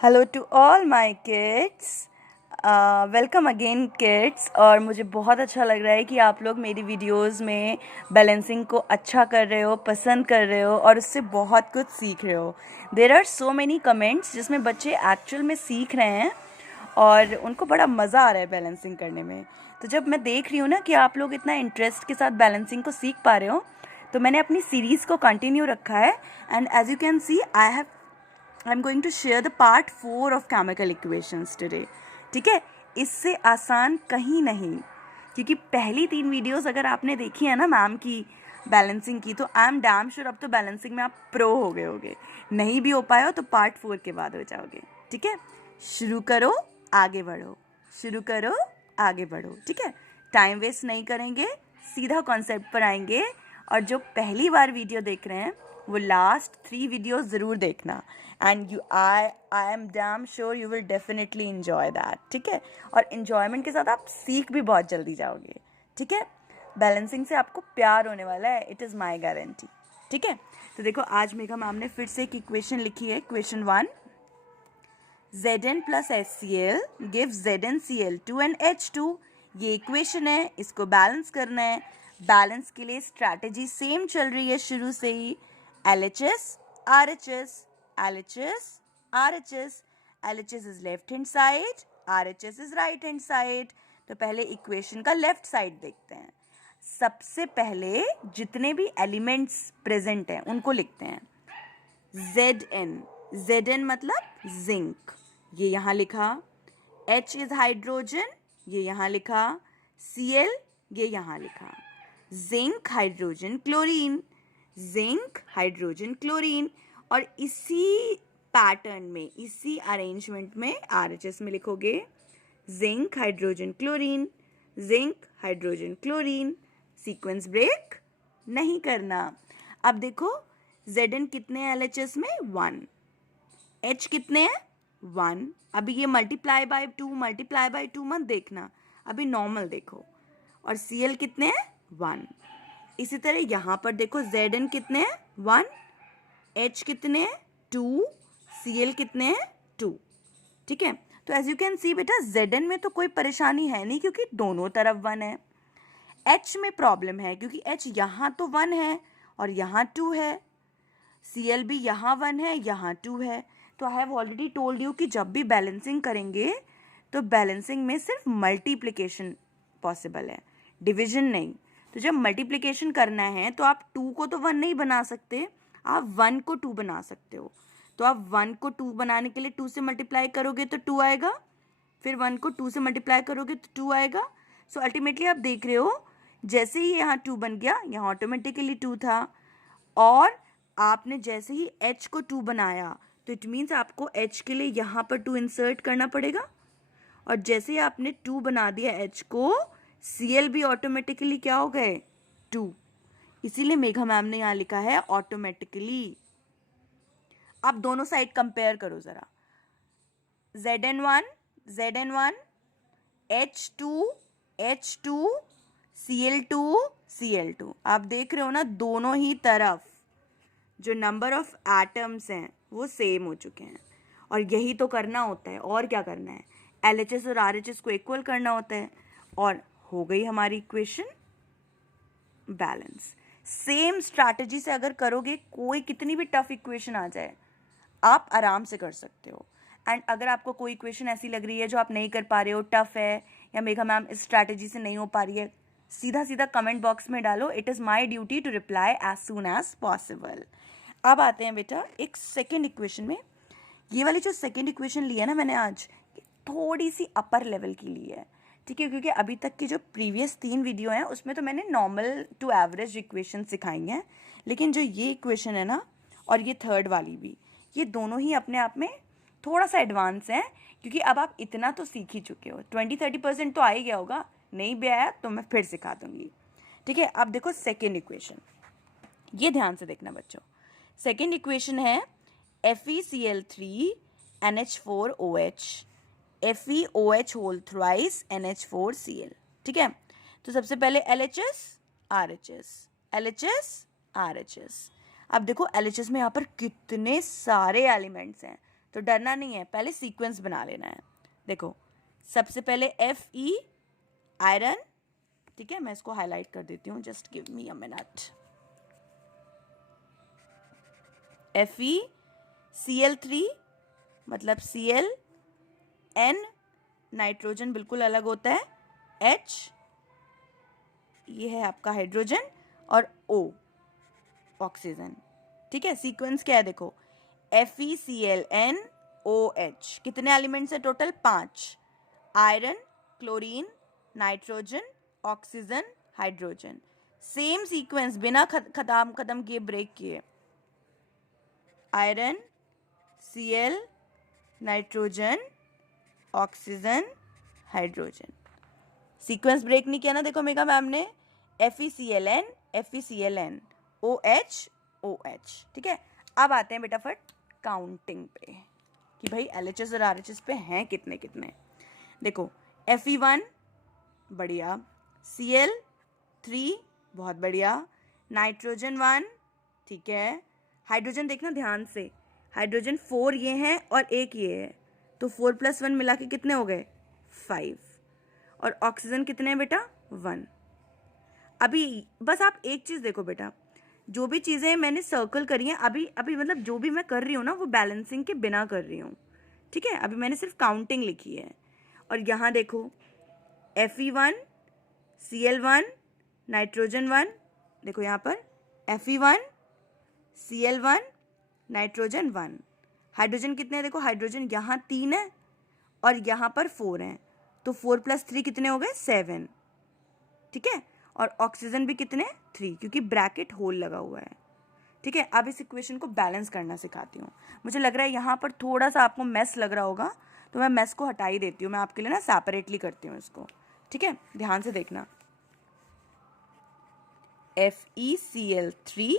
Hello to all my kids. Welcome again kids. और मुझे बहुत अच्छा लग रहा है कि आप लोग मेरी वीडियोस में बैलेंसिंग को अच्छा कर रहे हो, पसंद कर रहे हो और उससे बहुत कुछ सीख रहे हो। There are so many comments जिसमें बच्चे एक्चुअल में सीख रहे हैं और उनको बड़ा मज़ा आ रहा है बैलेंसिंग करने में। तो जब मैं देख रही हूँ ना कि आप लोग इतना इंटरेस्ट के साथ बैलेंसिंग को सीख पा रहे हो, तो मैंने अपनी सीरीज़ को कंटिन्यू रखा है। And as you can see I'm going to share the part 4 of chemical equations today. ठीक है, इससे आसान कहीं नहीं, क्योंकि पहली 3 वीडियोस अगर आपने देखी है ना मैम की बैलेंसिंग की, तो आई एम डैम श्योर अब तो बैलेंसिंग में आप प्रो हो गए होगे। नहीं भी हो पाए हो तो पार्ट 4 के बाद हो जाओगे। ठीक है, शुरू करो, आगे बढ़ो, शुरू करो, आगे बढ़ो। ठीक है, टाइम वेस्ट नहीं करेंगे, सीधा कॉन्सेप्ट पर आएंगे। और जो पहली बार वीडियो देख रहे हैं वो लास्ट 3 वीडियोस ज़रूर देखना। And I am damn sure you will definitely enjoy that. ठीक है, और इन्जॉयमेंट के साथ आप सीख भी बहुत जल्दी जाओगे। ठीक है, बैलेंसिंग से आपको प्यार होने वाला है, इट इज़ माई गारंटी। ठीक है, तो देखो आज मेघा मैम ने फिर से एक इक्वेशन लिखी है, equation 1। Zn plus HCl gives ZnCl2 ये इक्वेशन है, इसको बैलेंस करना है। बैलेंस के लिए स्ट्रैटेजी सेम चल रही है शुरू से ही। LHS RHS, LHS RHS, LHS is left hand side, RHS is right hand side. तो पहले इक्वेशन का लेफ्ट साइड देखते हैं। सबसे पहले जितने भी एलिमेंट्स प्रेजेंट हैं उनको लिखते हैं। Zn मतलब जिंक, ये यहाँ लिखा। H इज हाइड्रोजन, ये यहाँ लिखा। Cl ये यहाँ लिखा। Zinc hydrogen chlorine, zinc hydrogen chlorine. और इसी पैटर्न में, इसी अरेंजमेंट में RHS में लिखोगे zinc hydrogen chlorine, zinc hydrogen chlorine. Sequence break नहीं करना। अब देखो Zn कितने हैं LHS में? 1। H कितने हैं? 1। अभी ये मल्टीप्लाई बाय 2 मत देखना, अभी नॉर्मल देखो। और Cl कितने हैं? 1। इसी तरह यहाँ पर देखो Zn कितने हैं? 1। H कितने हैं? 2। Cl कितने हैं? 2। ठीक है, तो एज यू कैन सी बेटा Zn में तो कोई परेशानी है नहीं क्योंकि दोनों तरफ 1 है। H में प्रॉब्लम है क्योंकि H यहाँ तो 1 है और यहाँ 2 है। Cl भी यहाँ 1 है, यहाँ 2 है। तो I have already told you कि जब भी बैलेंसिंग करेंगे तो बैलेंसिंग में सिर्फ मल्टीप्लिकेशन पॉसिबल है, डिवीजन नहीं। तो जब मल्टीप्लिकेशन करना है तो आप 2 को तो 1 नहीं बना सकते, आप 1 को 2 बना सकते हो। तो आप 1 को 2 बनाने के लिए 2 से मल्टीप्लाई करोगे तो 2 आएगा, फिर 1 को 2 से मल्टीप्लाई करोगे तो 2 आएगा। सो अल्टीमेटली आप देख रहे हो जैसे ही यहाँ 2 बन गया, यहाँ ऑटोमेटिकली 2 था। और आपने जैसे ही H को 2 बनाया तो इट मीन्स आपको H के लिए यहाँ पर 2 इंसर्ट करना पड़ेगा। और जैसे ही आपने 2 बना दिया H को, Cl भी ऑटोमेटिकली क्या हो गए? 2। इसीलिए मेघा मैम ने यहाँ लिखा है ऑटोमेटिकली। आप दोनों साइड कंपेयर करो जरा। Zn1 H2 Cl2 आप देख रहे हो ना, दोनों ही तरफ जो नंबर ऑफ एटम्स हैं वो सेम हो चुके हैं। और यही तो करना होता है, और क्या करना है? LHS और RHS को इक्वल करना होता है और हो गई हमारी इक्वेशन बैलेंस। सेम स्ट्रैटेजी से अगर करोगे, कोई कितनी भी टफ इक्वेशन आ जाए आप आराम से कर सकते हो। एंड अगर आपको कोई इक्वेशन ऐसी लग रही है जो आप नहीं कर पा रहे हो, टफ है, या मेघा मैम इस स्ट्रैटेजी से नहीं हो पा रही है, सीधा सीधा कमेंट बॉक्स में डालो। It is my duty to reply as soon as possible. अब आते हैं बेटा एक सेकेंड इक्वेशन में। ये वाली जो सेकेंड इक्वेशन ली है ना मैंने आज, थोड़ी सी अपर लेवल की ली है। ठीक है, क्योंकि अभी तक की जो प्रीवियस 3 वीडियो हैं उसमें तो मैंने नॉर्मल टू एवरेज इक्वेशन सिखाई हैं, लेकिन जो ये इक्वेशन है ना और ये थर्ड वाली भी, ये दोनों ही अपने आप में थोड़ा सा एडवांस हैं। क्योंकि अब आप इतना तो सीख ही चुके हो, 20-30% तो आ ही गया होगा, नहीं भी आया तो मैं फिर सिखा दूंगी। ठीक है, अब देखो सेकेंड इक्वेशन, ये ध्यान से देखना बच्चों। सेकेंड इक्वेशन है FeCl3 NH4OH, FeOH whole thrice NH4Cl। ठीक है, तो सबसे पहले LHS RHS। अब देखो LHS में यहाँ पर कितने सारे एलिमेंट्स हैं, तो डरना नहीं है, पहले सीक्वेंस बना लेना है। देखो सबसे पहले Fe आयरन, ठीक है, मैं इसको हाईलाइट कर देती हूँ, just give me a minute. Fe Cl3 मतलब Cl, N नाइट्रोजन बिल्कुल अलग होता है, H ये है आपका हाइड्रोजन, और O ऑक्सीजन, ठीक है। सीक्वेंस क्या है देखो, FeClNOH, कितने एलिमेंट्स है total, 5, iron, chlorine, nitrogen, oxygen, hydrogen. Same sequence बिना खत्म किए, ब्रेक किए, iron, Cl, nitrogen, oxygen, hydrogen. Sequence break नहीं किया ना, देखो मेगा मैम ने, FeClN, FeClN, OH, OH, ठीक है। अब आते हैं बेटा फट काउंटिंग पे कि भाई LHS और RHS पे हैं कितने कितने। देखो Fe1 बढ़िया, Cl3 बहुत बढ़िया, नाइट्रोजन 1, ठीक है। हाइड्रोजन देखना ध्यान से, हाइड्रोजन 4 ये हैं और एक ये है, तो 4 + 1 मिला के कितने हो गए, 5। और ऑक्सीजन कितने हैं बेटा, 1। अभी बस आप एक चीज़ देखो बेटा, जो भी चीज़ें मैंने सर्कल करी हैं अभी अभी मतलब जो भी मैं कर रही हूँ ना वो बैलेंसिंग के बिना कर रही हूँ, ठीक है। अभी मैंने सिर्फ काउंटिंग लिखी है। और यहाँ देखो Fe1 Cl1 नाइट्रोजन 1, देखो यहाँ पर Fe1 Cl1 नाइट्रोजन 1। हाइड्रोजन कितने हैं देखो, हाइड्रोजन यहाँ 3 है और यहाँ पर 4 हैं, तो 4 + 3 कितने हो गए, 7, ठीक है। और ऑक्सीजन भी कितने, 3, क्योंकि ब्रैकेट होल लगा हुआ है, ठीक है। अब इस इक्वेशन को बैलेंस करना सिखाती हूँ। मुझे लग रहा है यहाँ पर थोड़ा सा आपको मेस लग रहा होगा, तो मैं मेस को हटा ही देती हूँ, मैं आपके लिए ना सेपरेटली करती हूँ इसको, ठीक है। ध्यान से देखना, FeCl3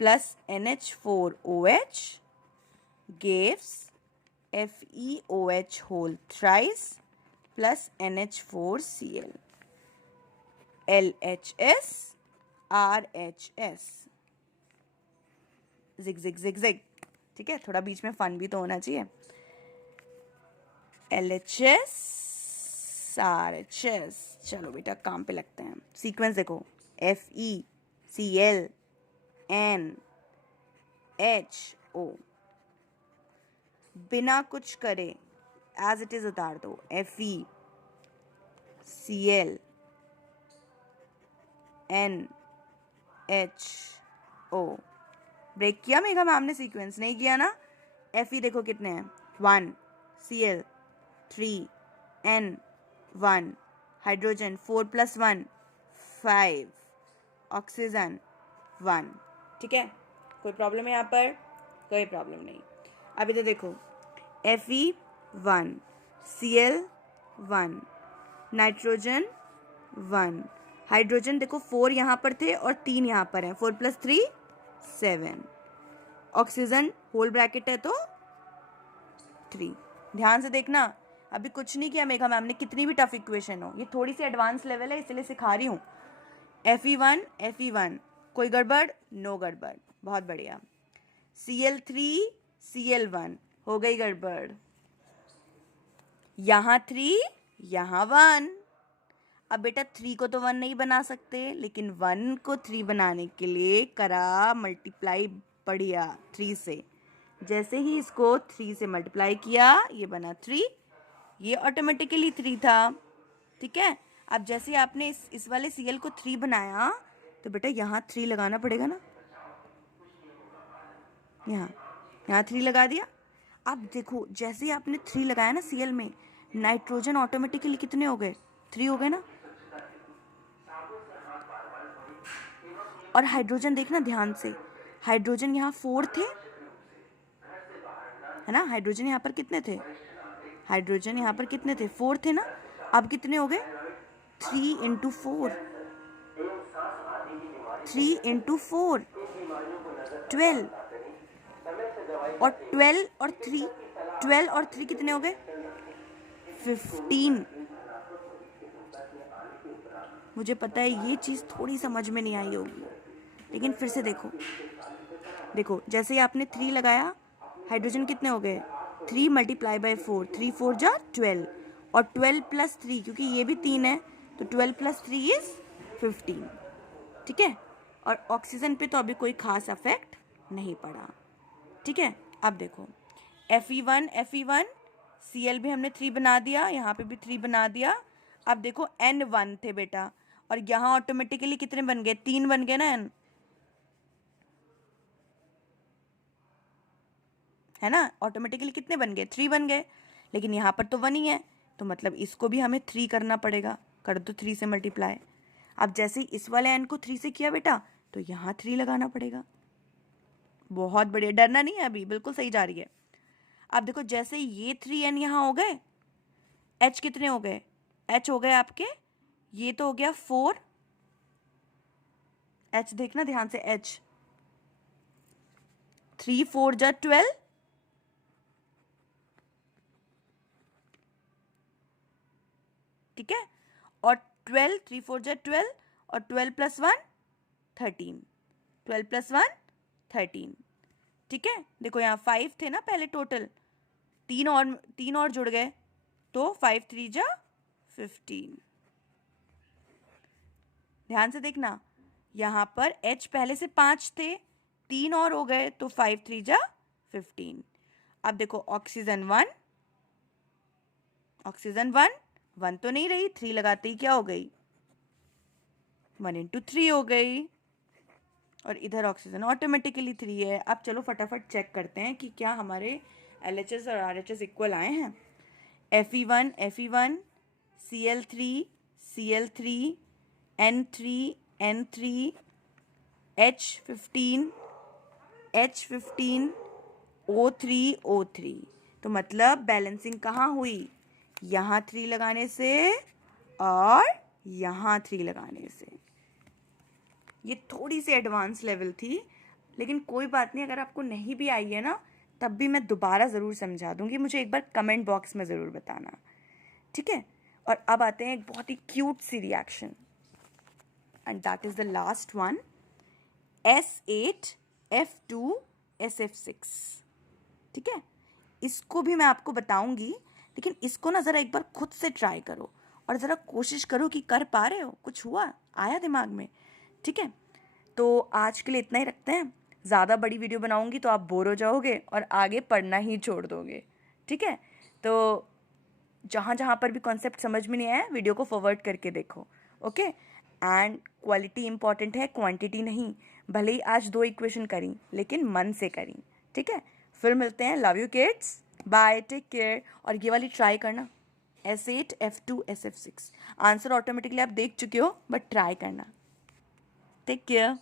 + NH4OH gives FeOH whole thrice plus NH4Cl, LHS RHS, जिग जिग जिग जिग, ठीक है। थोड़ा बीच में फन भी तो होना चाहिए। LHS RHS, चलो बेटा काम पे लगते हैं। सीक्वेंस देखो, FeClNHO, बिना कुछ करे एज इट इज उतार दो, FeClNHO। ब्रेक किया मेगा मैम ने सीक्वेंस, नहीं किया ना। Fe देखो कितने हैं, 1, Cl 3, N 1, हाइड्रोजन 4 + 1 5, ऑक्सीजन 1, ठीक है। कोई प्रॉब्लम है यहाँ पर, कोई प्रॉब्लम नहीं। अभी तो देखो Fe1 Cl 1, नाइट्रोजन 1, हाइड्रोजन देखो 4 यहाँ पर थे और 3 यहाँ पर हैं, 4 + 3 7, ऑक्सीजन होल ब्रैकेट है तो 3। ध्यान से देखना, अभी कुछ नहीं किया मेघा मैम ने, कितनी भी टफ इक्वेशन हो, ये थोड़ी सी एडवांस लेवल है इसलिए सिखा रही हूँ। Fe1 कोई गड़बड़, नो गड़बड़, बहुत बढ़िया। Cl3 Cl1 हो गई गड़बड़, यहाँ 3 यहाँ 1। अब बेटा 3 को तो 1 नहीं बना सकते, लेकिन 1 को 3 बनाने के लिए करा मल्टीप्लाई बढ़िया 3 से। जैसे ही इसको 3 से मल्टीप्लाई किया ये बना 3, ये ऑटोमेटिकली 3 था, ठीक है। अब जैसे आपने इस वाले Cl को 3 बनाया तो बेटा यहाँ 3 लगाना पड़ेगा ना, यहाँ 3 लगा दिया। अब देखो जैसे ही आपने 3 लगाया ना Cl में, नाइट्रोजन ऑटोमेटिकली कितने हो गए, 3 हो गए ना। और हाइड्रोजन देखना ध्यान से, हाइड्रोजन यहाँ 4 थे, है ना। हाइड्रोजन यहाँ पर कितने थे, हाइड्रोजन यहाँ पर कितने थे, 4 थे ना। अब कितने हो गए, 3 × 4, 3 × 4 12, और 12 और 3, 12 और 3 कितने हो गए, 15। मुझे पता है ये चीज़ थोड़ी समझ में नहीं आई होगी, लेकिन फिर से देखो, देखो जैसे ही आपने 3 लगाया हाइड्रोजन कितने हो गए 3 मल्टीप्लाई बाय 4, 3 4 जा 12 और 12 प्लस 3 क्योंकि ये भी 3 है तो 12 प्लस 3 इज 15, ठीक है। और ऑक्सीजन पे तो अभी कोई खास इफेक्ट नहीं पड़ा, ठीक है। अब देखो Fe1 Cl भी हमने 3 बना दिया, यहाँ पे भी 3 बना दिया। अब देखो N1 थे बेटा और यहाँ ऑटोमेटिकली कितने बन गए 3 बन गए ना N, है ना, ऑटोमेटिकली कितने बन गए 3 बन गए, लेकिन यहाँ पर तो 1 ही है तो मतलब इसको भी हमें 3 करना पड़ेगा, कर दो 3 से मल्टीप्लाई। अब जैसे ही इस वाले N को 3 से किया बेटा तो यहाँ 3 लगाना पड़ेगा। बहुत बढ़िया, डरना नहीं है, अभी बिल्कुल सही जा रही है। अब देखो जैसे ये 3N यहाँ हो गए, H कितने हो गए, H हो गए आपके, ये तो हो गया 4, H देखना ध्यान से, H 3 4 जा 12, ठीक है, और 12 3 4 जा 12 और 12 प्लस 1 13, 12 प्लस 1 13, ठीक है। देखो यहाँ 5 थे ना पहले टोटल, 3 और जुड़ गए तो 5 3 जा 15। ध्यान से देखना यहाँ पर H पहले से 5 थे, 3 और हो गए तो 5 3 जा 15। अब देखो ऑक्सीजन 1 तो नहीं रही, 3 लगाते ही क्या हो गई 1 into 3 हो गई और इधर ऑक्सीजन ऑटोमेटिकली 3 है। अब चलो फटाफट चेक करते हैं कि क्या हमारे LHS और RHS इक्वल आए हैं। Fe1 Cl3 N3 H15 O3 तो मतलब बैलेंसिंग कहाँ हुई, यहाँ 3 लगाने से और यहाँ 3 लगाने से। ये थोड़ी सी एडवांस लेवल थी लेकिन कोई बात नहीं, अगर आपको नहीं भी आई है ना तब भी मैं दोबारा ज़रूर समझा दूंगी, मुझे एक बार कमेंट बॉक्स में ज़रूर बताना, ठीक है। और अब आते हैं एक बहुत ही क्यूट सी reaction and that is the last one, S8F2SF6, ठीक है। इसको भी मैं आपको बताऊंगी लेकिन इसको ना ज़रा एक बार खुद से ट्राई करो और ज़रा कोशिश करो कि कर पा रहे हो, कुछ हुआ आया दिमाग में, ठीक है। तो आज के लिए इतना ही रखते हैं, ज़्यादा बड़ी वीडियो बनाऊंगी तो आप बोर हो जाओगे और आगे पढ़ना ही छोड़ दोगे, ठीक है। तो जहाँ जहाँ पर भी कॉन्सेप्ट समझ में नहीं आया वीडियो को फॉरवर्ड करके देखो, ओके। एंड क्वालिटी इंपॉर्टेंट है, क्वांटिटी नहीं। भले ही आज 2 इक्वेशन करी लेकिन मन से करी, ठीक है। फिर मिलते हैं, love you kids, bye, take care. और ये वाली ट्राई करना S8F2SF6, आंसर ऑटोमेटिकली आप देख चुके हो बट ट्राई करना, टेक केयर।